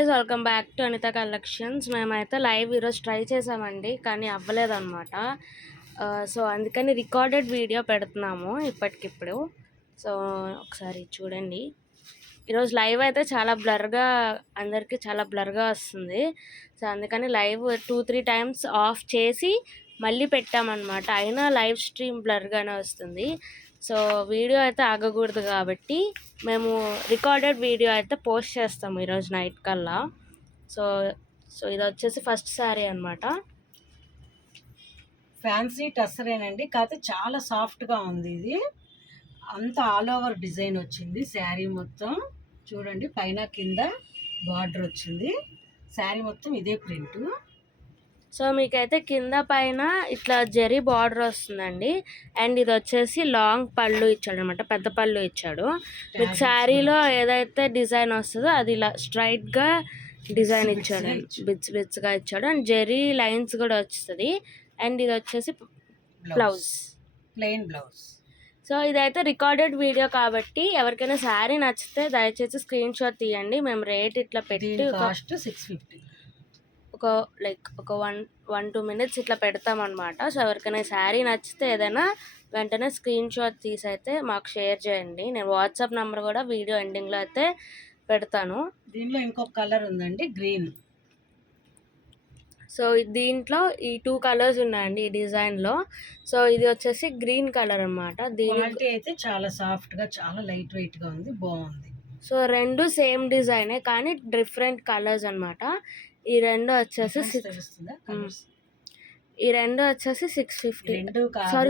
Guys, welcome back to Anitha collections. మేమైతే live ఈరోజు try చేసామండి, కానీ అవ్వలేదన్నమాట. సో అందుకని రికార్డెడ్ వీడియో పెడుతున్నాము ఇప్పటికిప్పుడు. సో ఒకసారి చూడండి. ఈరోజు లైవ్ అయితే చాలా బ్లర్గా, అందరికీ చాలా బ్లర్గా వస్తుంది. సో అందుకని లైవ్ 2-3 టైమ్స్ ఆఫ్ చేసి మళ్ళీ పెట్టామన్నమాట. అయినా లైవ్ స్ట్రీమ్ బ్లర్గానే వస్తుంది. సో వీడియో అయితే ఆగకూడదు కాబట్టి మేము రికార్డెడ్ వీడియో అయితే పోస్ట్ చేస్తాము ఈరోజు నైట్ కల్లా. సో ఇది వచ్చేసి ఫస్ట్ శారీ అనమాట. ఫ్యాన్సీ టస్సరేనండి, కాకపోతే చాలా సాఫ్ట్గా ఉంది. ఇది అంతా ఆల్ ఓవర్ డిజైన్ వచ్చింది. శారీ మొత్తం చూడండి, పైన కింద బార్డర్ వచ్చింది. శారీ మొత్తం ఇదే ప్రింట్. సో మీకైతే కింద పైన ఇట్లా జరీ బార్డర్ వస్తుందండి. అండ్ ఇది వచ్చేసి లాంగ్ పళ్ళు ఇచ్చాడు అనమాట, పెద్ద పళ్ళు ఇచ్చాడు. మీకు శారీలో ఏదైతే డిజైన్ వస్తుందో అది ఇలా స్ట్రైట్గా డిజైన్ ఇచ్చాడు, బిట్స్గా ఇచ్చాడు. అండ్ జరీ లైన్స్ కూడా వస్తుంది. అండ్ ఇది వచ్చేసి బ్లౌజ్, ప్లెయిన్ బ్లౌజ్. సో ఇదైతే రికార్డెడ్ వీడియో కాబట్టి ఎవరికైనా శారీ నచ్చితే దయచేసి స్క్రీన్ షాట్ తీయండి. మేము రేట్ ఇట్లా పెట్టి కాస్ట్ 650, ఒక 1-2 మినిట్స్ ఇట్లా పెడతామన్నమాట. సో ఎవరికైనా శారీ నచ్చితే ఏదైనా వెంటనే స్క్రీన్ షాట్ తీసి అయితే మాకు షేర్ చేయండి. నేను వాట్సాప్ నెంబర్ కూడా వీడియో ఎండింగ్లో అయితే పెడతాను. దీనిలో ఇంకొక కలర్ ఉందండి, గ్రీన్. సో దీంట్లో ఈ 2 కలర్స్ ఉన్నాయండి ఈ డిజైన్లో. సో ఇది వచ్చేసి గ్రీన్ కలర్ అనమాట. క్వాలిటీ అయితే చాలా సాఫ్ట్గా, చాలా లైట్ వెయిట్గా ఉంది, బాగుంది. సో రెండు సేమ్ డిజైనే కానీ డిఫరెంట్ కలర్స్ అనమాట. ఈ రెండు వచ్చేసి 650.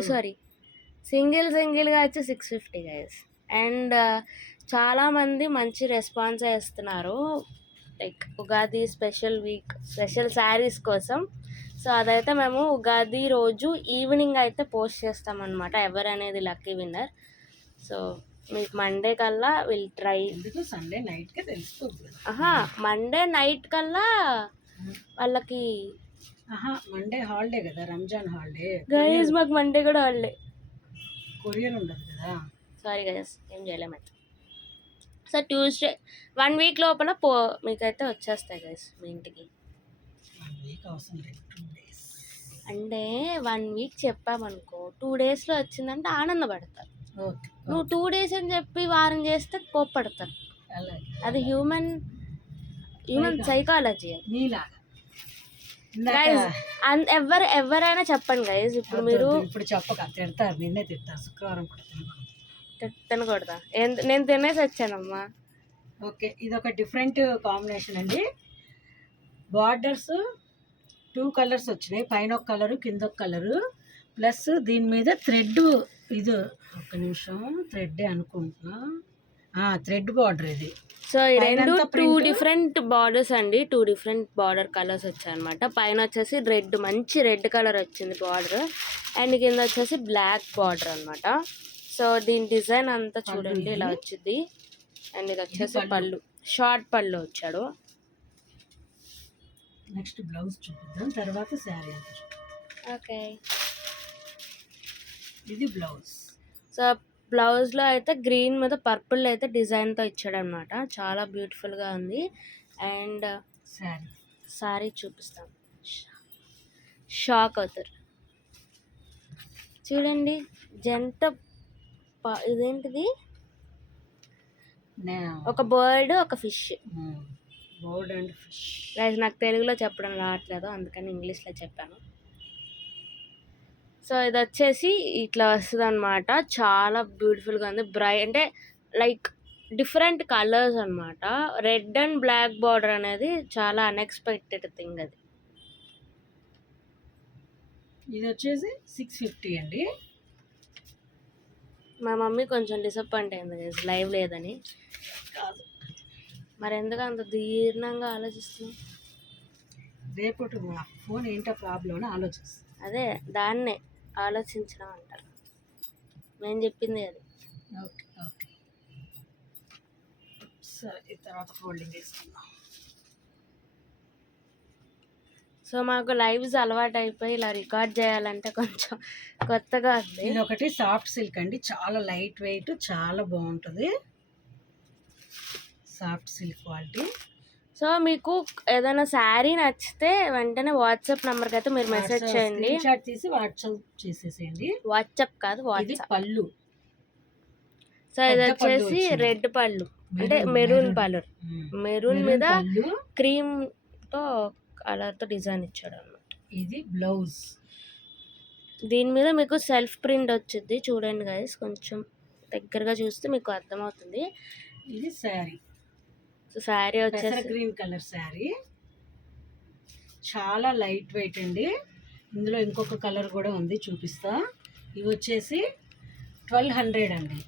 సారీ సింగిల్గా వచ్చి 650 గైస్. అండ్ చాలామంది మంచి రెస్పాన్స్ ఇస్తున్నారు, like Ugadi special week special saris కోసం. సో అదైతే మేము ఉగాది రోజు ఈవినింగ్ అయితే పోస్ట్ చేస్తామన్నమాట, ఎవరనేది లక్కీ విన్నర్. సో మీకు మండే కల్లా విల్ ట్రై. సండే నైట్కే తెలుస్తుంది. మండే నైట్ కల్లా వాళ్ళకి మండే హాలిడే కదా, రంజాన్ హాలిడే. గైస్ మాకు మండే కూడా హాలిడే, కొరియర్ ఉండదు కదా. సారీ గైస్, ఏం చేయలేమైతే. సో ట్యూస్డే 1 వీక్ లోపల మీకైతే వచ్చేస్తాయి గైస్ మీ ఇంటికి. 1 వీక్ అవసరం లేదు, 2 days. అంటే 1 వీక్ చెప్పామనుకో, 2 daysలో వచ్చిందంటే ఆనందపడతారు. నువ్వు 2 days అని చెప్పి వారం చేస్తే కోప్పడతారు. అది హ్యూమన్ సైకాలజీ. గైస్ ఎవరైనా చెప్పండి గైస్. ఇప్పుడు మీరు ఇప్పుడు చెప్పక తిడతారు, నిన్నే తిడతారు. శుక్రవారం తినకూడదా? నేను తినేసి వచ్చానమ్మా. ఓకే, ఇది ఒక డిఫరెంట్ కాంబినేషన్ అండి. బార్డర్స్ 2 కలర్స్ వచ్చినాయి, పైన ఒక కలరు కింద ఒక కలరు. ప్లస్ దీని మీద థ్రెడ్, ఇది ఒక నిమిషం, థ్రెడ్ అనుకుంటున్నా, థ్రెడ్ బార్డర్ ఇది. సో ఈ రెండు 2 డిఫరెంట్ బార్డర్స్ అండి, 2 డిఫరెంట్ బార్డర్ కలర్స్ వచ్చాయి అనమాట. పైన వచ్చేసి రెడ్, మంచి రెడ్ కలర్ వచ్చింది బార్డర్. అండ్ కింద వచ్చేసి బ్లాక్ బార్డర్ అనమాట. సో దీని డిజైన్ అంతా చూడండి ఇలా వచ్చింది. అండ్ ఇది వచ్చేసి పళ్ళు, షార్ట్ పళ్ళు వచ్చాడు. నెక్స్ట్ బ్లౌజ్ చూపిద్దాం, తర్వాత శారీ అంతా చూద్దాం. ఓకే, ఇది బ్లౌజ్. సో బ్లౌజ్లో అయితే గ్రీన్ మీద పర్పుల్ అయితే డిజైన్తో ఇచ్చాడు అనమాట, చాలా బ్యూటిఫుల్గా ఉంది. అండ్ శారీ చూపిస్తాం, షాక్ అవుతారు. చూడండి జంట, ఇదేంటిది, ఒక బర్డ్ ఒక ఫిష్. Bird and fish. నాకు తెలుగులో చెప్పడం రావట్లేదు, అందుకని ఇంగ్లీష్లో చెప్పాను. సో ఇది వచ్చేసి ఇట్లా వస్తుంది అనమాట, చాలా బ్యూటిఫుల్గా ఉంది. అంటే లైక్ డిఫరెంట్ కలర్స్ అనమాట. రెడ్ అండ్ బ్లాక్ బార్డర్ అనేది చాలా అన్ఎక్స్పెక్టెడ్ థింగ్. అది ఇది వచ్చేసి 650 అండి. మా మమ్మీ కొంచెం డిసప్పాయింట్ అయింది లైవ్ లేదని. మరి ఎందుకు అంత దీర్ఘంగా ఆలోచిస్తున్నాం? రేపటి ఫోన్ ఏంటో ప్రాబ్లం అని ఆలోచిస్తాం. అదే దాన్నే ఆలోచించడం అంటారు, నేను చెప్పింది అది. ఓకే ఓకే, సరే తర్వాత ఫోల్డింగ్ చేసుకుందాం. సో మాకు లైవ్స్ అలవాటు అయిపోయి ఇలా రికార్డ్ చేయాలంటే కొంచెం కొత్తగా ఉంది. ఇది ఒకటి సాఫ్ట్ సిల్క్ అండి, చాలా లైట్ వెయిట్, చాలా బాగుంటుంది. Soft silk quality. సో మీకు ఏదైనా శారీ నచ్చితే వెంటనే వాట్సాప్ నెంబర్కి అయితే మీరు మెసేజ్ చేయండి. స్క్రీన్ షాట్ తీసి వాట్సాప్ చేసేసేయండి. వాట్సాప్ కాదు, ఇది వాట్సాప్. పళ్ళు. సో ఇది వచ్చేసి రెడ్ పళ్ళు, అంటే మెరూన్ కలర్. మెరూన్ మీద క్రీమ్ తో కలర్ తో డిజైన్ ఇచ్చాడు అన్నమాట. ఇది బ్లౌజ్. దీని మీద మీకు సెల్ఫ్ ప్రింట్ వచ్చింది చూడండి గైస్, కొంచెం దగ్గరగా చూస్తే మీకు అర్థమవుతుంది. ఇది శారీ. సో శారీ వచ్చేసి గ్రీన్ కలర్ శారీ, చాలా లైట్ వెయిట్ అండి. ఇందులో ఇంకొక కలర్ కూడా ఉంది, చూపిస్తా. ఇవి వచ్చేసి 1200 అండి.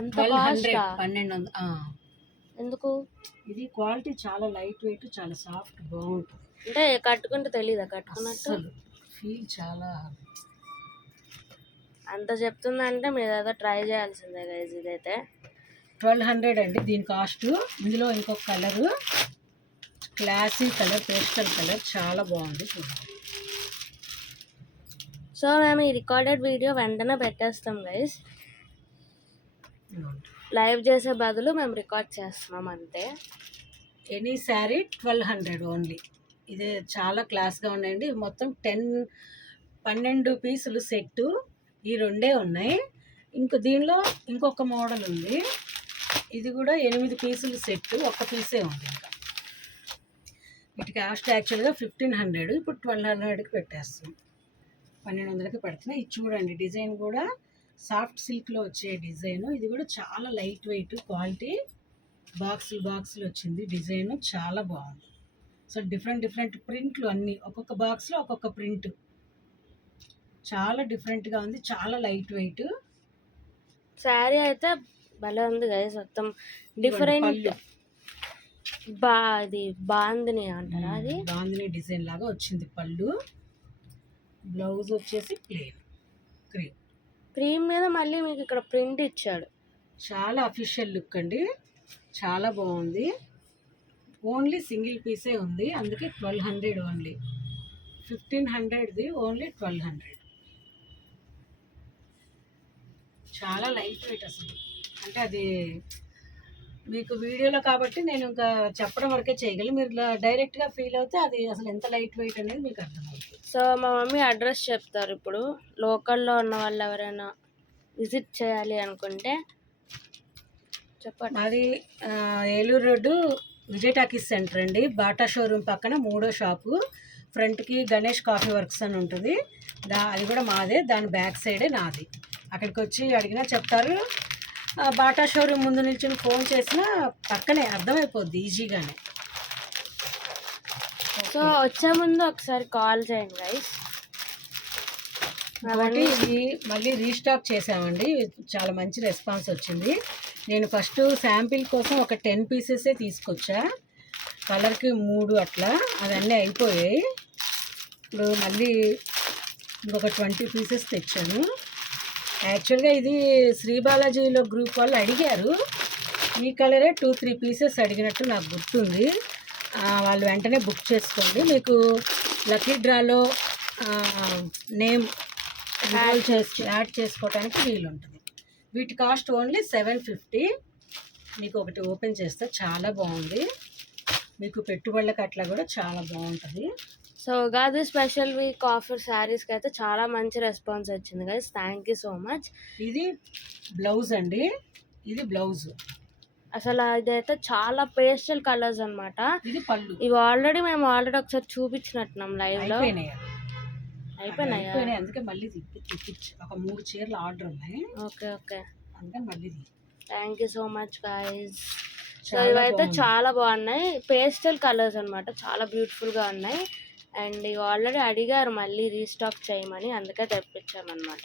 అంత 1200. ఎందుకు? ఇది క్వాలిటీ చాలా లైట్ వెయిట్, చాలా సాఫ్ట్, బాగుంటుంది. అంటే కట్టుకుంటే తెలీదా కట్టుకున్నట్టు? ఫీల్ చాలా అంత చెప్తుందంటే మీరు ఏదో ట్రై చేయాల్సిందే గైజ్. ఇదైతే 1200 అండి దీని కాస్ట్. ఇందులో ఇంకొక colour, classy colour, pastel colour, చాలా బాగుంది చూడండి. సో మేము ఈ రికార్డెడ్ వీడియో వెంటనే పెట్టేస్తాం గైస్. లైవ్ చేసే బదులు మేము రికార్డ్ చేస్తున్నాం అంతే. Any sari 1200 only. ఇది చాలా క్లాస్గా ఉన్నాయండి. మొత్తం 12 పీసులు సెట్టు. ఈ రెండే ఉన్నాయి. దీనిలో ఇంకొక మోడల్ ఉంది. ఇది కూడా 8 పీసులు సెట్టు, ఒక్క పీసే ఉంది. ఇంకా వీటి కాస్ట్ యాక్చువల్గా 1500, ఇప్పుడు 1200కి పెట్టేస్తాం. 1200కి పెడుతున్నాయి. ఇది చూడండి, డిజైన్ కూడా సాఫ్ట్ సిల్క్లో వచ్చే డిజైన్. ఇది కూడా చాలా లైట్ వెయిట్, క్వాలిటీ. బాక్సులు వచ్చింది. డిజైన్ చాలా బాగుంది. సో డిఫరెంట్ ప్రింట్లు అన్నీ, ఒక్కొక్క బాక్స్లో ఒక్కొక్క ప్రింట్, చాలా డిఫరెంట్గా ఉంది. చాలా లైట్ వెయిట్ శారీ అయితే భలే ఉంది గైస్. మొత్తం డిఫరెంట్. ఇది బాందిని అంటారా? అది బాందిని డిజైన్ లాగా వచ్చింది పళ్ళు. బ్లౌజ్ వచ్చేసి ప్లెయిన్ క్రీమ్ మీద మళ్ళీ మీకు ఇక్కడ ప్రింట్ ఇచ్చాడు. చాలా అఫీషియల్ లుక్ అండి, చాలా బాగుంది. ఓన్లీ సింగిల్ పీసే ఉంది, అందుకే 1200 ఓన్లీ. 1500ది ఓన్లీ 1200. చాలా లైట్ వెయిట్ అసలు. అంటే అది మీకు వీడియోలో కాబట్టి నేను ఇంకా చెప్పడం వరకే చేయగలను. మీరు డైరెక్ట్గా ఫీల్ అవుతే అది అసలు ఎంత లైట్ వెయిట్ అనేది మీకు అర్థమవుతుంది. సో మా మమ్మీ అడ్రస్ చెప్తారు. ఇప్పుడు లోకల్లో ఉన్న వాళ్ళు ఎవరైనా విజిట్ చేయాలి అనుకుంటే చెప్పండి. అది Eluru road Vijay talkies centre అండి. బాటా షోరూమ్ పక్కన 3వ షాపు. ఫ్రంట్కి గణేష్ కాఫీ వర్క్స్ అని ఉంటుంది. అది కూడా మాదే. దాని బ్యాక్ సైడే నాది. అక్కడికి వచ్చి అడిగినా చెప్తారు. బాటా షోరూమ్ ముందు నిల్చుని ఫోన్ చేసినా పక్కనే, అర్థమైపోద్ది ఈజీగానే. సో వచ్చే ముందు ఒకసారి కాల్ చేయండి గైస్. కాబట్టి ఇది మళ్ళీ రీస్టాక్ చేసామండి. చాలా మంచి రెస్పాన్స్ వచ్చింది. నేను ఫస్ట్ శాంపిల్ కోసం ఒక 10 పీసెసే తీసుకొచ్చా, కలర్కి 3 అట్లా. అవన్నీ అయిపోయాయి. ఇప్పుడు మళ్ళీ ఇంకొక 20 పీసెస్ తెచ్చాను. యాక్చువల్గా ఇది శ్రీ బాలాజీలో గ్రూప్ వాళ్ళు అడిగారు. ఈ కలరే 2-3 పీసెస్ అడిగినట్టు నాకు గుర్తుంది. వాళ్ళు వెంటనే బుక్ చేసుకోండి. మీకు లక్కీ డ్రాలో నేమ్ యాడ్ చేసుకోవడానికి వీలుంటుంది. వీటి కాస్ట్ ఓన్లీ 750. మీకు ఒకటి ఓపెన్ చేస్తే చాలా బాగుంది. మీకు పెట్టుబడులకు అట్లా కూడా చాలా బాగుంటుంది. So Ugadi special week offer శారీస్కి అయితే చాలా మంచి రెస్పాన్స్ వచ్చింది guys. Thank you so much. ఇది బ్లౌజ్ అండి. ఇది బ్లౌజ్. అసలు ఇదైతే చాలా పేస్టల్ కలర్స్ అనమాట. ఇది పళ్ళు. ఇవి మేము ఆల్రెడీ ఒకసారి చూపించినట్టున్నాం లైవ్లో. అయిపోయినాయా? అందుకే మళ్ళీ తెప్పించి ఒక 3 చీరలు ఆర్డర్ ఉన్నాయి. ఓకే అందుకే మళ్ళీ. Thank you so much guys. So ఇవైతే చాలా బాగున్నాయి. పేస్టల్ కలర్స్ అనమాట, చాలా బ్యూటిఫుల్గా ఉన్నాయి. అండ్ ఇవి ఆల్రెడీ అడిగారు మళ్ళీ రీస్టాక్ చేయమని, అందుకే తెప్పించామన్నమాట.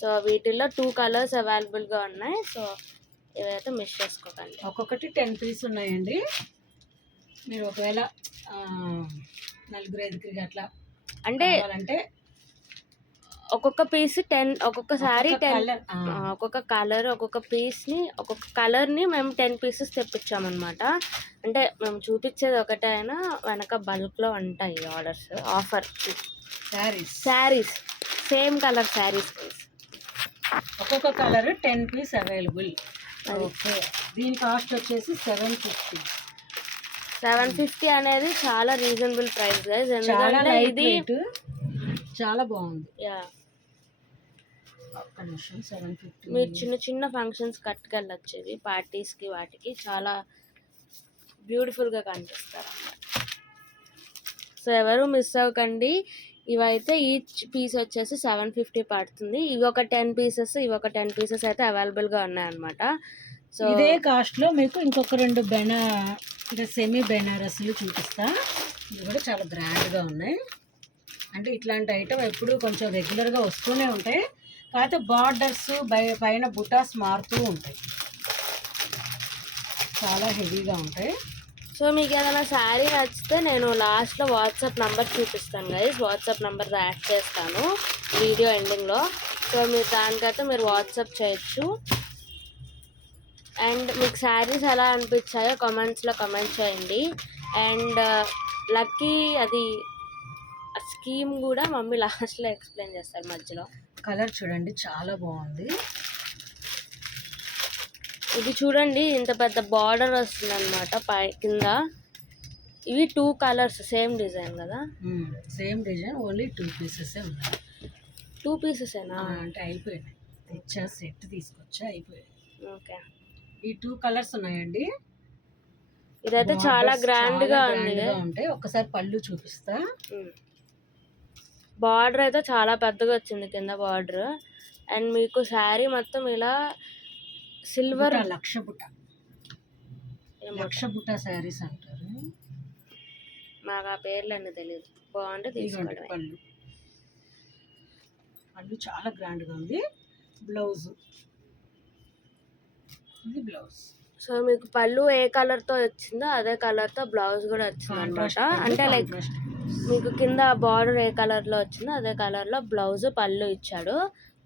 సో వీటిల్లో 2 కలర్స్ అవైలబుల్గా ఉన్నాయి. సో ఇవైతే మిస్ చేసుకోకండి. ఒక్కొక్కటి 10 పీస్ ఉన్నాయండి. మీరు ఒకవేళ 4-5 అట్లా అంటే ఒక్కొక్క పీస్ 10, ఒక్కొక్క శారీ 10, ఒక్కొక్క కలర్, ఒక్కొక్క పీస్ని, ఒక్కొక్క కలర్ని మేము 10 పీసెస్ తెప్పించామన్నమాట. అంటే మేము చూపించేది ఒకటే అయినా వెనక బల్క్లో ఉంటాయి orders. Offer saris, same colour saris. ఒక్కొక్క కలర్ 10 పీస్ అవైలబుల్. ఓకే, దీని కాస్ట్ వచ్చేసి 750. 750 అనేది చాలా రీజనబుల్ ప్రైస్ గైస్, చాలా ఎందుకంటే లైట్ ఇది వెయిట్, చాలా బాగుంది. యా ఒక్క నిమిషం. 750 మీరు చిన్న చిన్న ఫంక్షన్స్ కట్టుకెళ్ళచ్చు, ఇవి పార్టీస్కి వాటికి చాలా బ్యూటిఫుల్గా కనిపిస్తారు. సో ఎవరు మిస్ అవ్వకండి. ఇవైతే ఈచ్ పీస్ వచ్చేసి 750 పడుతుంది. ఇవి ఒక 10 పీసెస్, ఇవి ఒక 10 పీసెస్ అయితే అవైలబుల్గా ఉన్నాయన్నమాట. సో ఇదే కాస్ట్లో మీకు ఇంకొక 2 అంటే సెమీ బెనారస్లు చూపిస్తా. ఇవి కూడా చాలా గ్రాండ్గా ఉన్నాయి. అంటే ఇట్లాంటి ఐటమ్ ఎప్పుడు కొంచెం రెగ్యులర్గా వస్తూనే ఉంటాయి, కాకపోతే బార్డర్స్ పైన బుటాస్ మారుతూ ఉంటాయి, చాలా హెవీగా ఉంటాయి. సో మీకు ఏదైనా శారీ నచ్చితే నేను లాస్ట్లో వాట్సాప్ నెంబర్ చూపిస్తాను గైస్, వాట్సాప్ నెంబర్ యాడ్ చేస్తాను వీడియో ఎండింగ్లో. సో మీరు దానికైతే మీరు వాట్సాప్ చేయొచ్చు. అండ్ మీకు శారీస్ ఎలా అనిపించాయో కామెంట్స్లో కామెంట్ చేయండి. అండ్ లక్కీ అది స్కీమ్ కూడా మమ్మీ లాస్ట్లో ఎక్స్ప్లెయిన్ చేస్తారు మధ్యలో. కలర్ చూడండి చాలా బాగుంది. ఇది చూడండి ఇంత పెద్ద బార్డర్ వస్తుంది అనమాట కింద. ఇవి 2 కలర్స్ సేమ్ డిజైన్ కదా, సేమ్ డిజైన్, ఓన్లీ 2 పీసెస్ ఉన్నాయి. 2 పీసెసేనా? అంటే అయిపోయినాయి, తెచ్చా సెట్ తీసుకొచ్చా అయిపోయాయి. ఓకే, ఈ 2 కలర్స్ ఉన్నాయండి. ఇదైతే చాలా గ్రాండ్గా ఉంది. ఉంటాయి. ఒకసారి పళ్ళు చూపిస్తా. బార్డర్ అయితే చాలా పెద్దగా వచ్చింది కింద బార్డర్. అండ్ మీకు శారీ మొత్తం ఇలా సిల్వర్ లక్ష బుట్ట శారీస్ అంటారు, మాకు ఆ పేర్లన్నీ తెలియదు. బాగుంటే తీసుకోండి. పళ్ళు చాలా గ్రాండ్గా ఉంది. బ్లౌజ్, ఇది బ్లౌజ్. సో మీకు పళ్ళు ఏ కలర్తో వచ్చిందో అదే కలర్తో బ్లౌజ్ కూడా వచ్చింది అనమాట. అంటే లైక్ మీకు కింద బార్డర్ ఏ కలర్లో వచ్చిందో అదే కలర్లో బ్లౌజ్ పళ్ళు ఇచ్చాడు.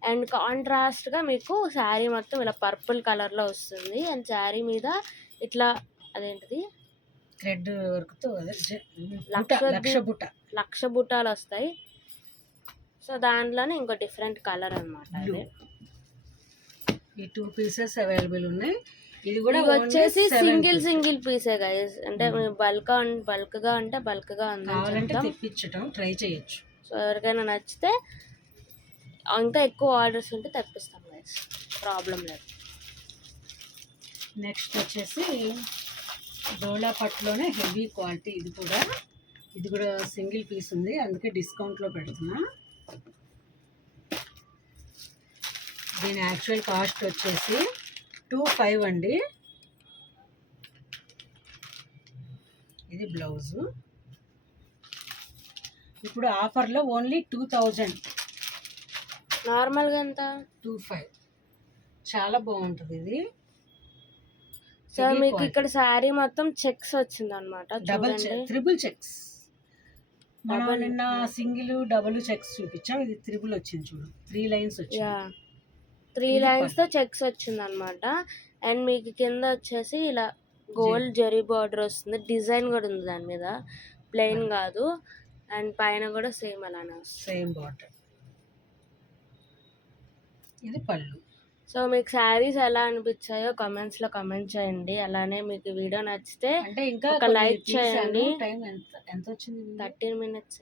అండ్ కాంట్రాస్ట్గా మీకు శారీ మొత్తం ఇలా పర్పుల్ కలర్లో వస్తుంది. అండ్ శారీ మీద ఇట్లా అదేంటిది థ్రెడ్ వర్క్తో లక్ష బుట్టాలు వస్తాయి. సో దాంట్లోనే ఇంకో డిఫరెంట్ కలర్ అనమాట. ఈ 2 పీసెస్ అవైలబుల్ ఉన్నాయి. ఇది కూడా వచ్చేసి సింగిల్ పీసే గైస్. అంటే బల్క్గా అంటే బల్క్గా ఉందంటే తెప్పించడం ట్రై చేయొచ్చు. సో ఎవరికైనా నచ్చితే ఇంకా ఎక్కువ ఆర్డర్స్ ఉంటే తెప్పిస్తాం గైస్, ప్రాబ్లం లేదు. నెక్స్ట్ వచ్చేసి డోలా పట్టులోనే హెవీ క్వాలిటీ. ఇది కూడా సింగిల్ పీస్ ఉంది, అందుకే డిస్కౌంట్లో పెడుతున్నా. దీని యాక్చువల్ కాస్ట్ వచ్చేసి 25 అండి. ఇది బ్లౌజు. ఇప్పుడు ఆఫర్లో ఓన్లీ 2000. నార్మల్గా ఎంత? 25. చాలా బాగుంటుంది ఇది. సో మీకు ఇక్కడ శారీ మొత్తం చెక్స్ వచ్చింది అనమాట, త్రిబుల్ చెక్స్. మనం నిన్న సింగిల్ డబుల్ చెక్స్ చూపించాం, ఇది త్రిబుల్ వచ్చింది చూడు, 3 లైన్స్ వచ్చింది. 3 లైన్స్తో చెక్స్ వచ్చింది అనమాట. అండ్ మీకు కింద వచ్చేసి ఇలా గోల్డ్ జరీ బార్డర్ వస్తుంది, డిజైన్ కూడా ఉంది దాని మీద, ప్లెయిన్ కాదు. అండ్ పైన కూడా సేమ్ అలానే వస్తుంది, సేమ్ బార్డర్. ఇది పళ్ళు. సో మీకు శారీస్ ఎలా అనిపించాయో కామెంట్స్లో కామెంట్ చేయండి. అలానే మీకు వీడియో నచ్చితే అంటే ఇంకా ఒక లైక్ చేయండి. టైం ఎంత వచ్చింది? 13 minutes.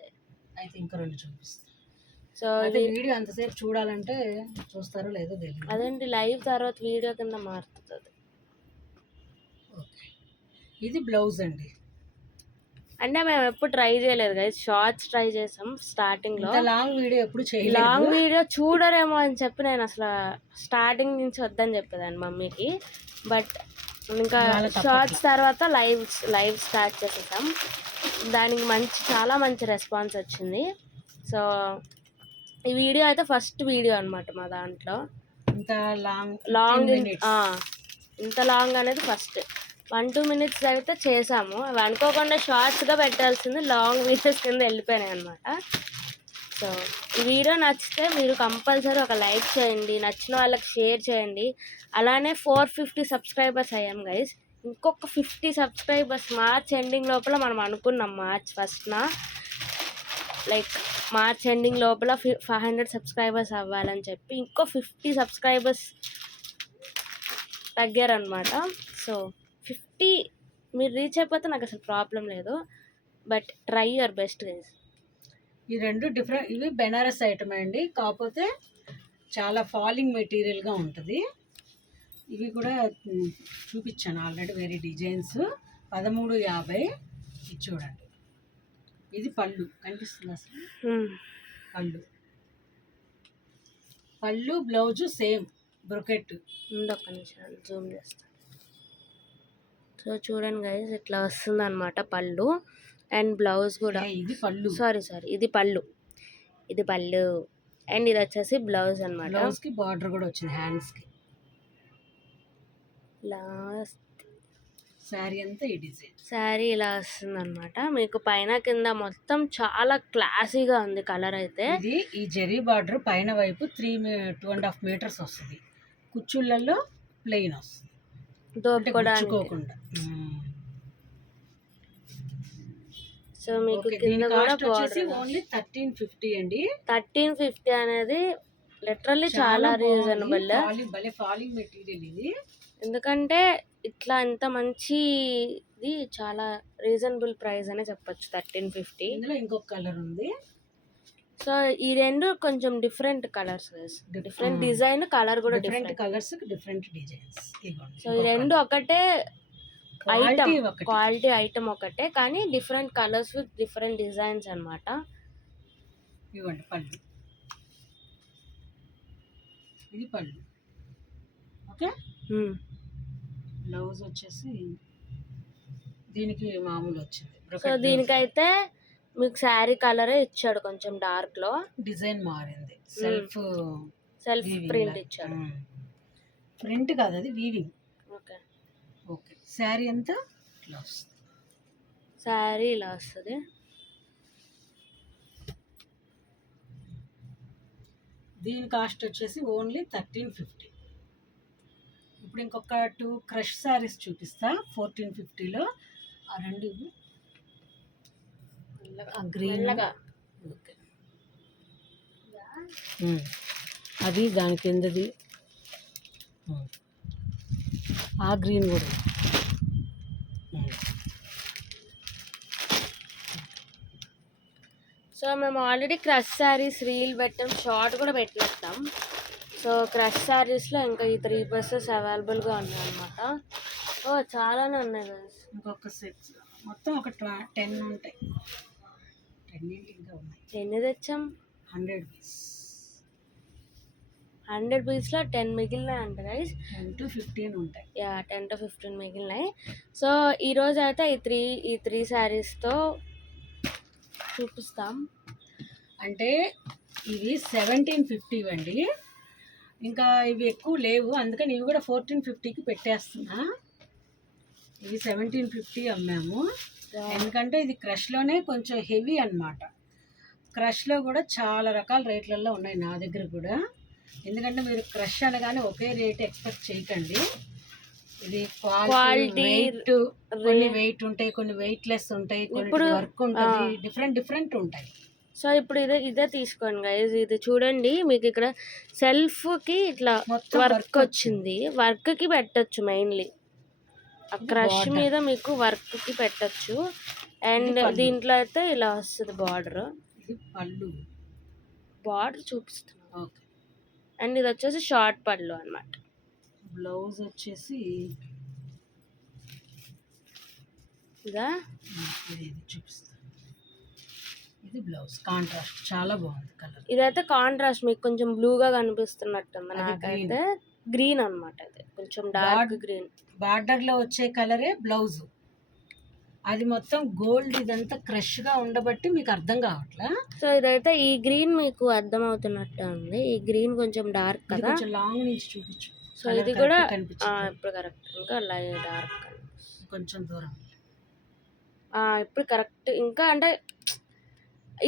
అయితే ఇంకా 2 చూపిస్తాను. సో వీడియో అంతసేపు చూడాలంటే చూస్తారో లేదో తెలియదు. అదేంటి లైవ్ తర్వాత వీడియో కింద మారుతుంది. ఓకే, ఇది బ్లౌజ్ అండి. అంటే మేము ఎప్పుడు ట్రై చేయలేదు గైస్, షార్ట్స్ ట్రై చేసాం స్టార్టింగ్లో. లాంగ్ వీడియో ఎప్పుడు చేయలేదు. లాంగ్ వీడియో చూడరేమో అని చెప్పి నేను అసలు స్టార్టింగ్ నుంచి వద్దని చెప్పేదాన్ని మమ్మీకి. బట్ ఇంకా షార్ట్స్ తర్వాత లైవ్ స్టార్ట్ చేసేసాం. దానికి చాలా మంచి రెస్పాన్స్ వచ్చింది. సో ఈ వీడియో అయితే ఫస్ట్ వీడియో అనమాట మా దాంట్లో. ఇంత ఇంత లాంగ్ అనేది ఫస్ట్ 1-2 minutes అయితే చేసాము. అవి అనుకోకుండా షార్ట్స్గా పెట్టాల్సింది లాంగ్ వీడియోస్ కింద వెళ్ళిపోయినాయి అనమాట. సో ఈ వీడియో నచ్చితే మీరు కంపల్సరీ ఒక లైక్ చేయండి, నచ్చిన వాళ్ళకి షేర్ చేయండి. అలానే 450 సబ్స్క్రైబర్స్ అయ్యాం గైస్. ఇంకొక 50 సబ్స్క్రైబర్స్ మార్చ్ ఎండింగ్ లోపల మనం అనుకున్నాం, March 1st like March ending లోపల 500 సబ్స్క్రైబర్స్ అవ్వాలని చెప్పి ఇంకో 50 సబ్స్క్రైబర్స్ తగ్గారనమాట. సో 50 మీరు రీచ్ అయిపోతే నాకు అసలు ప్రాబ్లం లేదు, but try your best guys. ఈ రెండు డిఫరెంట్, ఇవి బెనారస్ ఐటమ్ అండి, కాకపోతే చాలా ఫాలింగ్ మెటీరియల్గా ఉంటుంది. ఇవి కూడా చూపించాను ఆల్రెడీ వేరే డిజైన్స్. 1350. ఇది చూడండి, ఇది పళ్ళు కనిపిస్తుంది అసలు. పళ్ళు బ్లౌజు సేమ్ బ్రొకెట్. ఒక్క నిమిషం జూమ్ చేస్తాను. సో చూడండి గైస్, ఇట్లా వస్తుంది అనమాట పళ్ళు అండ్ బ్లౌజ్ కూడా. ఇది పళ్ళు, సారీ ఇది పళ్ళు, ఇది పళ్ళు అండ్ ఇది వచ్చేసి బ్లౌజ్ అనమాట. బ్లౌజ్కి బార్డర్ కూడా వచ్చింది హ్యాండ్స్కి. లాస్ట్ శారీ అంతా ఈ డిజైన్. శారీ ఇలా వస్తుంది అనమాట. మీకు పైన కింద మొత్తం చాలా క్లాసీగా ఉంది కలర్ అయితే. ఇది ఈ జెరీ బార్డర్ పైన వైపు 2.5 మీటర్స్ వస్తుంది. కుచ్చుళ్ళల్లో ప్లెయిన్ వస్తుంది, దోపుకోకుండా. సో మీకు కింద కూడా ఓన్లీ 1350 అండి. 1350 అనేది లిటరల్లీ చాలా రీజనబుల్. భలే ఫాలింగ్ మెటీరియల్ ఇది. ఎందుకంటే ఇట్లా ఎంత మంచిది, చాలా రీజనబుల్ ప్రైస్ అనే చెప్పొచ్చు 1350. ఇందులో ఇంకొక కలర్ ఉంది. సో ఈ రెండు కొంచెం different colours, different design, colour కూడా different colours, different designs. So ఈ రెండు ఒకటే ఐటమ్, క్వాలిటీ ఐటమ్ ఒకటే, కానీ different colours with different designs అన్నమాట. ఇవ్వండి పళ్ళు, ఇది పళ్ళు. ఓకే, బ్లౌజ్ వచ్చేసి దీనికి మామూలు వచ్చింది. సో దీనికైతే మీకు శారీ కలరే ఇచ్చాడు, కొంచెం డార్క్ లో. డిజైన్ మారింది, సెల్ఫ్ ప్రింట్ ఇచ్చాడు. ప్రింట్ కాదు, అది వీవింగ్. ఓకే ఓకే, శారీ అంతా ఇట్లా వస్తుంది. శారీ ఇలా వస్తుంది. దీని కాస్ట్ వచ్చేసి ఓన్లీ 1350. ఇప్పుడు ఇంకొక 2 క్రష్ శారీస్ చూపిస్తా 1450లో. ఆ రెండు గ్రీన్, ఓకే, అది దాని కిందది, ఆ గ్రీన్ కూడా. సో మేము ఆల్రెడీ క్రష్ శారీస్ రీల్ పెట్టాం, షార్ట్ కూడా పెట్టేస్తాం. సో క్రష్ శారీస్లో ఇంకా ఈ 3 పీసెస్ అవైలబుల్గా ఉన్నాయి అనమాట. ఓ చాలానే ఉన్నాయి కదా. ఇంకొక సెట్ మొత్తం ఒక 10 ఉంటాయి. 10 ఇంకా ఉన్నాయి. ఎన్ని తెచ్చాం? 100 పీస్. 100 పీస్లో 10 మిగిలినాయి అంట గైస్. 10 to 15 ఉంటాయి. 10 to 15 మిగిలినాయి. సో ఈరోజు అయితే ఈ త్రీ శారీస్తో చూపిస్తాం. అంటే ఇవి 1750 అండి, ఇంకా ఇవి ఎక్కువ లేవు, అందుకని ఇవి కూడా 1450కి పెట్టేస్తున్నా. ఇవి 1750 అమ్మాము, ఎందుకంటే ఇది క్రష్లోనే కొంచెం హెవీ అన్నమాట. క్రష్లో కూడా చాలా రకాల రేట్లలో ఉన్నాయి నా దగ్గర కూడా. ఎందుకంటే మీరు క్రష్ అనగానే ఒకే రేట్ ఎక్స్పెక్ట్ చేయకండి. ఇది క్వాలిటీ, వెయిట్, కొన్ని వెయిట్ ఉంటాయి, కొన్ని వెయిట్ లెస్ ఉంటాయి, కొన్ని వర్క్ ఉంటుంది, డిఫరెంట్ ఉంటాయి. సో ఇప్పుడు ఇదే తీసుకోండి గైస్. ఇది చూడండి, మీకు ఇక్కడ సెల్ఫ్కి ఇట్లా వర్క్ వచ్చింది. వర్క్కి పెట్టచ్చు, మెయిన్లీ ఆ క్రష్ మీద మీకు వర్క్కి పెట్టచ్చు. అండ్ దీంట్లో అయితే ఇలా వస్తుంది బార్డర్. ఇది పళ్ళు, బార్డర్ చూపిస్తున్నాను. ఓకే, అండ్ ఇది వచ్చేసి షార్ట్ పళ్ళు అన్నమాట. బ్లౌజ్ వచ్చేసి ఇదా, ఇది చూపిస్తాను. ఇది బ్లౌజ్ కాంట్రాస్ట్, చాలా బాగుంది కలర్. ఇదైతే కాంట్రాస్ట్, మీకు కొంచెం బ్లూగా కనిపిస్తున్నట్టుంది. నాకైతే గ్రీన్ అన్నమాట, ఇది కొంచెం డార్క్ గ్రీన్. బార్డర్లో వచ్చే కలరే బ్లౌజ్. అది మొత్తం గోల్డ్, ఇదంతా క్రష్గా ఉండబట్టి మీకు అర్థం కావట్లా. సో ఇదైతే ఈ గ్రీన్ మీకు అర్థం అవుతున్నట్టు ఉంది. ఈ గ్రీన్ కొంచెం డార్క్ కదా, కొంచెం లాంగ్ నుంచి చూపించు. సో ఇది కూడా ఇప్పుడు కరెక్ట్, ఇంకా డార్క్ కొంచెం దూరం, ఇప్పుడు కరెక్ట్. ఇంకా అంటే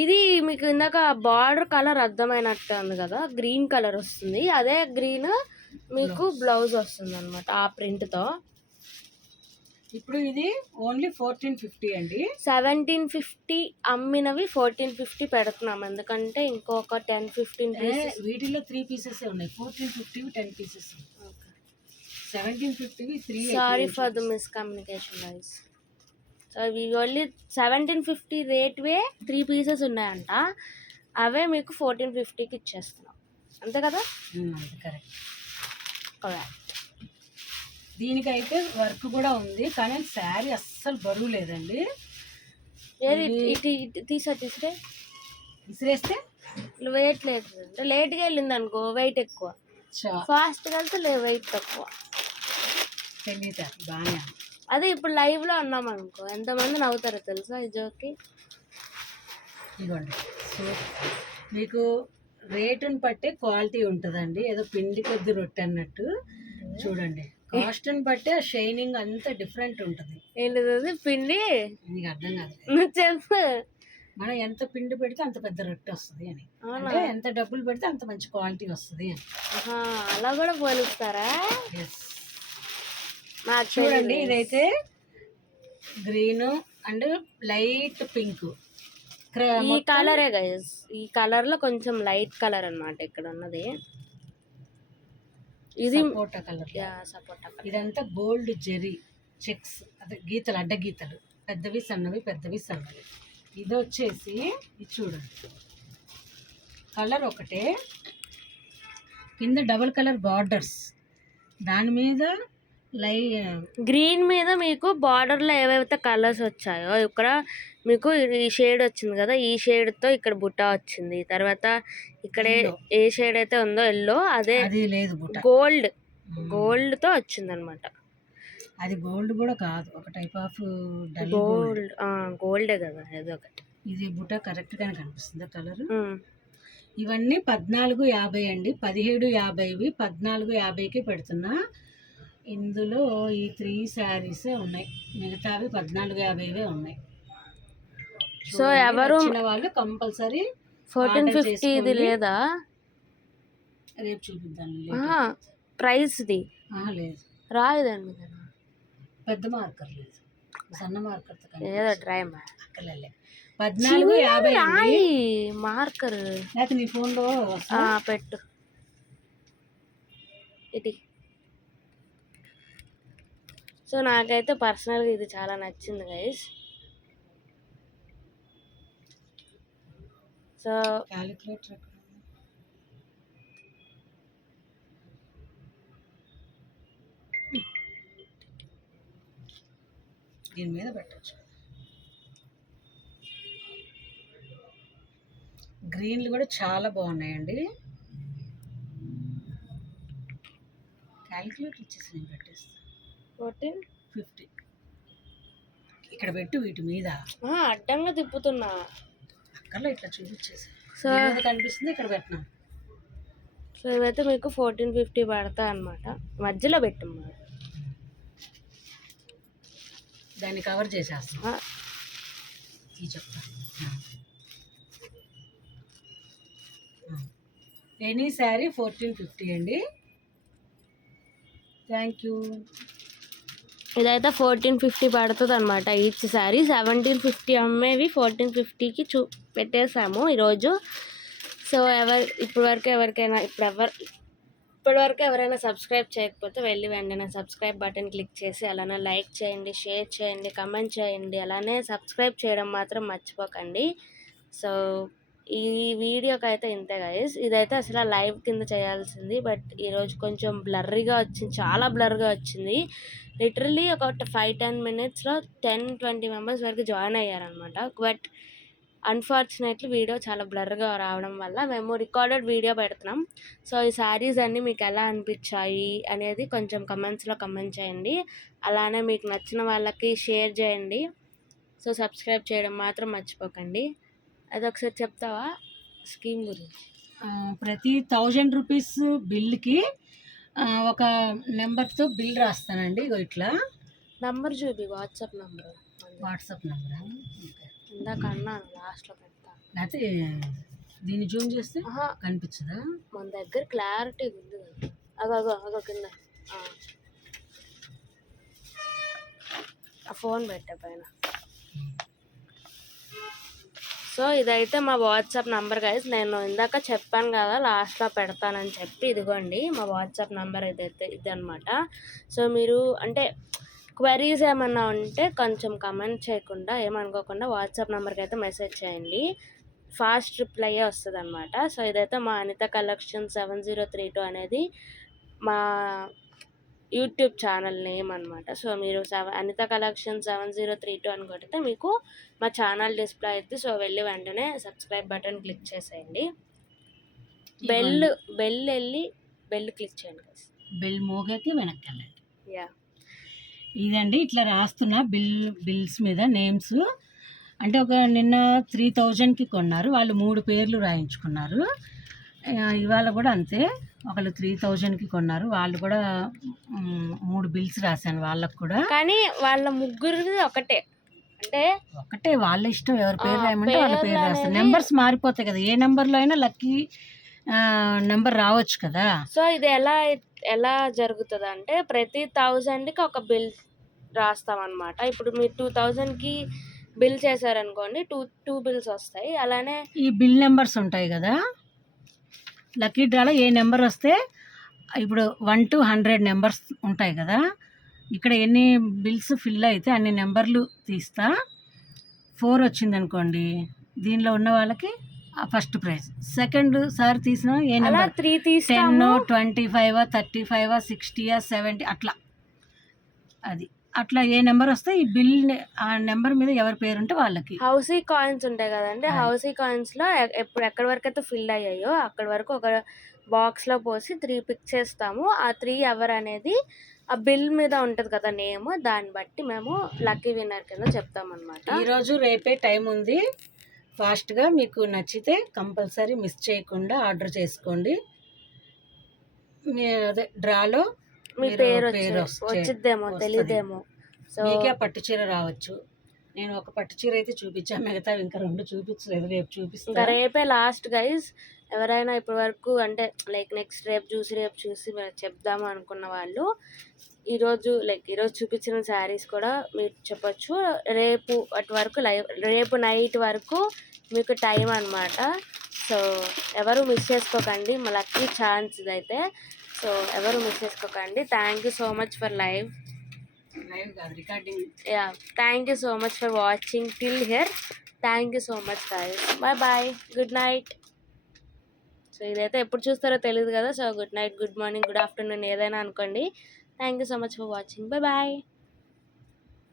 ఇది మీకు ఇందాక బార్డర్ కలర్ అర్థమైనట్టు ఉంది కదా, గ్రీన్ కలర్ వస్తుంది. అదే గ్రీన్ మీకు బ్లౌజ్ వస్తుంది అనమాట ఆ ప్రింట్తో. ఇప్పుడు ఇది ఓన్లీ 1450 అండి. 1750 అమ్మినవి 1450 పెడుతున్నాం, ఎందుకంటే ఇంకొక 10-15 పీసెస్. వీటిలో 3 పీసెస్ ఉన్నాయి. 1450 10 pieces. 1750 3. Sorry for the miscommunication guys. So ఇవి ఓన్లీ 1750 రేట్వే 3 పీసెస్ ఉన్నాయంట. అవే మీకు 1450కి ఇచ్చేస్తున్నాం, అంతే కదా? అది కరెక్ట్. కరెక్ట్. దీనికైతే వర్క్ కూడా ఉంది, కానీ శారీ అస్సలు బరువు లేదండి. ఏది ఇటు ఇటు తీసిరే విసిరేస్తే వెయిట్ లేదు. లేట్గా వెళ్ళింది అనుకో వెయిట్ ఎక్కువ, ఫాస్ట్గా వెళ్తే వెయిట్ తక్కువ. తెలియదు బాగా. అదే ఇప్పుడు లైవ్లో అన్నాం అనుకో ఎంతమంది నవ్వుతారో తెలుసా ఈ జోక్కి. ఇదిగోండి, సో మీకు రేటుని బట్టే క్వాలిటీ ఉంటుందండి. ఏదో పిండి కొద్ది రొట్టె అన్నట్టు. చూడండి, కాస్ట్ని బట్టే ఆ షైనింగ్ అంతా డిఫరెంట్ ఉంటుంది. ఏంటిది పిండి? నీకు అర్థం కాదు. నువ్వు చెప్పు. మనం ఎంత పిండి పెడితే అంత పెద్ద రొట్టె వస్తుంది అని, అంటే ఎంత డబ్బులు పెడితే అంత మంచి క్వాలిటీ వస్తుంది అని. అలా కూడా పోలుస్తారా? ఎస్. చూడండి, ఇదైతే గ్రీన్ అండ్ లైట్ పింక్. ఈ కలరే గైస్, ఈ కలర్ లో కొంచెం లైట్ కలర్ అన్నమాట ఇక్కడ ఉన్నది. ఇది సపోటా కలర్. సపోటా కలర్. ఇదంతా గోల్డ్ జెరీ చెక్స్, అదే గీతలు, అడ్డ గీతలు, పెద్దవి సన్నవి, పెద్దవి సన్నవి. ఇది వచ్చేసి ఇది చూడండి, కలర్ ఒకటే, కింద డబుల్ కలర్ బార్డర్స్, దాని మీద గ్రీన్ మీద మీకు బార్డర్లో ఏవైతే కలర్స్ వచ్చాయో ఇక్కడ మీకు ఈ షేడ్ వచ్చింది కదా, ఈ షేడ్తో ఇక్కడ బుట్ట వచ్చింది. తర్వాత ఇక్కడ ఏ షేడ్ అయితే ఉందో ఎల్లో, అదే లేదు గోల్డ్తో వచ్చింది అనమాట. అది గోల్డ్ కూడా కాదు, ఒక టైప్ ఆఫ్ గోల్డే కదా ఏదో ఒకటి. ఇది బుట్ట కరెక్ట్గానే కనిపిస్తుంది కలర్. ఇవన్నీ 1450 అండి, 1750వి 1450కి పెడుతున్నా. ఇందులో ఈ 3 శారీసే ఉన్నాయి, మిగతావి 1450వే ఉన్నాయి. సో ఎవరు వాళ్ళు కంపల్సరీ 1450 ఇది లేదా, రేపు చూపిద్దాం. ప్రైస్ది లేదు, రాలేదండి, పెద్ద మార్కర్ లేదు, సన్న మార్కర్ ఏదో ట్రై అక్కర్లే. 1450 మార్కర్. లేకపోతే నీ ఫోన్లో పెట్టు ఇది. సో నాకైతే పర్సనల్గా ఇది చాలా నచ్చింది గైస్. సో క్యాలిక్యులేటర్ దీని మీద పెట్టచ్చు. గ్రీన్లు కూడా చాలా బాగున్నాయండి. క్యాలిక్యులేటర్ ఇచ్చేసి నేను పెట్టేస్తాను. 1450 ఇక్కడ పెట్టు, వీటి మీద అడ్డంగా తిప్పుతున్నా అక్కర్లో ఇట్లా చూపించేసి. సో కనిపిస్తుంది ఇక్కడ పెట్టినా. సో ఇవైతే మీకు 1450 పడతాయి అన్నమాట. మధ్యలో పెట్టు, దాన్ని కవర్ చేసేస్తా. ఈ చెప్తా, ఎనీ శారీ 1450 అండి. Thank you. ఇదైతే 1450 పడుతుంది అనమాట ఈచ్ శారీ. 1750 అమ్మేవి 1450కి పెట్టేసాము ఈరోజు. సో ఇప్పటివరకు ఎవరైనా సబ్స్క్రైబ్ చేయకపోతే వెళ్ళి వెంటనే సబ్స్క్రైబ్ బటన్ క్లిక్ చేసి అలానే లైక్ చేయండి, షేర్ చేయండి, కమెంట్ చేయండి. అలానే సబ్స్క్రైబ్ చేయడం మాత్రం మర్చిపోకండి. సో ఈ వీడియోకి అయితే ఇంతే గైస్. ఇదైతే అసలు లైవ్ కింద చేయాల్సింది, బట్ ఈరోజు కొంచెం బ్లర్రీగా వచ్చింది, చాలా బ్లర్గా వచ్చింది. లిటరల్లీ ఒక 5-10 మినిట్స్లో 10-20 మెంబర్స్ వరకు జాయిన్ అయ్యారనమాట. బట్ అన్ఫార్చునేట్లీ వీడియో చాలా బ్లర్గా రావడం వల్ల మేము రికార్డెడ్ వీడియో పెడుతున్నాం. సో ఈ శారీస్ అన్నీ మీకు ఎలా అనిపించాయి అనేది కొంచెం కమెంట్స్లో కమెంట్ చేయండి. అలానే మీకు నచ్చిన వాళ్ళకి షేర్ చేయండి. సో సబ్స్క్రైబ్ చేయడం మాత్రం మర్చిపోకండి. అది ఒకసారి చెప్తావా స్కీమ్ గురించి? ప్రతి 1000 రూపీస్ బిల్కి ఒక నెంబర్తో బిల్ రాస్తానండి. ఇట్లా నంబర్ చూపి, వాట్సాప్ నెంబర్. ఇందాక అన్నాను లాస్ట్లో పెడతా. లేకపోతే దీన్ని జూమ్ చేస్తే కనిపించదా? మన దగ్గర క్లారిటీ ఉంది. అగో కింద ఆ ఫోన్ పెట్టే పైన. సో ఇదైతే మా వాట్సాప్ నెంబర్ గైస్. నేను ఇందాక చెప్పాను కదా లాస్ట్లో పెడతానని చెప్పి, ఇదిగోండి మా వాట్సాప్ నెంబర్ ఇదైతే ఇది అనమాట. సో మీరు అంటే క్వరీస్ ఏమన్నా ఉంటే కొంచెం కమెంట్ చేయకుండా ఏమనుకోకుండా వాట్సాప్ నెంబర్కి అయితే మెసేజ్ చేయండి, ఫాస్ట్ రిప్లై వస్తుంది అనమాట. సో ఇదైతే మా అనిత కలెక్షన్ 7032 అనేది మా యూట్యూబ్ ఛానల్ నేమ్ అనమాట. సో మీరు అనిత కలెక్షన్ 7032 అని కొడితే మీకు మా ఛానల్ డిస్ప్లే అవుతుంది. సో వెళ్ళి వెంటనే సబ్స్క్రైబ్ బటన్ క్లిక్ చేసేయండి. బెల్ క్లిక్ చేయండి. బెల్ మోగాకి వెనక్కి వెళ్ళండి. యా, ఇదండి ఇట్లా రాస్తున్నా బిల్స్ మీద నేమ్స్. అంటే ఒక నిన్న 3000కి కొన్నారు వాళ్ళు, 3 పేర్లు రాయించుకున్నారు. ఇవాళ కూడా అంతే, ఒకళ్ళు 3000కి కొన్నారు వాళ్ళు కూడా 3 బిల్స్ రాశాను వాళ్ళకు కూడా. కానీ వాళ్ళ ముగ్గురిది ఒకటే, అంటే ఒకటే, వాళ్ళ ఇష్టం, ఎవరి పేరు రాయమంటే వాళ్ళ పేరు రాస్తారు. నెంబర్స్ మారిపోతాయి కదా, ఏ నెంబర్లో అయినా లక్కీ నెంబర్ రావచ్చు కదా. సో ఇది ఎలా జరుగుతుంది అంటే ప్రతి 1000కి ఒక బిల్ రాస్తామన్నమాట. ఇప్పుడు మీరు 2000కి బిల్ చేశారనుకోండి, టూ బిల్స్ వస్తాయి. అలానే ఈ బిల్ నెంబర్స్ ఉంటాయి కదా, లక్కీ డ్రాలో ఏ నెంబర్ వస్తే, ఇప్పుడు 1 to 100 నెంబర్స్ ఉంటాయి కదా, ఇక్కడ ఎన్ని బిల్స్ ఫిల్ అయితే అన్ని నెంబర్లు తీస్తా. 4 వచ్చింది అనుకోండి, దీనిలో ఉన్న వాళ్ళకి ఫస్ట్ ప్రైజ్. సెకండ్ సార్ తీసిన ఏ నెంబర్ 3 10, 25, 35, 60, 70 అట్లా, అది అట్లా ఏ నెంబర్ వస్తే ఈ బిల్ ఆ నెంబర్ మీద ఎవరి పేరు ఉంటే వాళ్ళకి. హౌసీ కాయిన్స్ ఉంటాయి కదండి, హౌసీ కాయిన్స్లో ఎక్కడి వరకు అయితే ఫిల్ అయ్యాయో అక్కడి వరకు ఒక బాక్స్లో పోసి 3 పిక్ చేస్తాము. ఆ 3 ఎవరు అనేది ఆ బిల్ మీద ఉంటుంది కదా నేమ్, దాన్ని బట్టి మేము లక్కీ విన్నర్ కింద చెప్తామన్నమాట. ఈరోజు రేపే టైం ఉంది, ఫాస్ట్గా మీకు నచ్చితే కంపల్సరీ మిస్ చేయకుండా ఆర్డర్ చేసుకోండి. అదే డ్రాలో మీ పేరు వచ్చిద్దేమో తెలియదేమో. సో మీకే పట్టు చీర రావచ్చు. నేను ఒక పట్టు చీర అయితే చూపించాను, మిగతా ఇంకా 2 చూపించలేదు, రేపు చూపిస్తాను. ఇంకా రేపే లాస్ట్ గైస్. ఎవరైనా ఇప్పటి వరకు అంటే నెక్స్ట్ రేపు చూసి చెప్దాము అనుకున్న వాళ్ళు ఈరోజు చూపించిన శారీస్ కూడా మీరు చెప్పొచ్చు. రేపు వరకు రేపు నైట్ వరకు మీకు టైం అనమాట. సో ఎవరు మిస్ చేసుకోకండి, మా లక్కీ ఛాన్స్ ఇదైతే. సో ఎవరు మిస్ చేసుకోకండి. Thank you so much for live recording. Yeah, thank you so much for watching till here. Thank you so much guys. Bye, good night. So ఇదైతే ఎప్పుడు చూస్తారో తెలియదు కదా. So good night, good morning, good afternoon ఏదైనా అనుకోండి. Thank you so much for watching. Bye.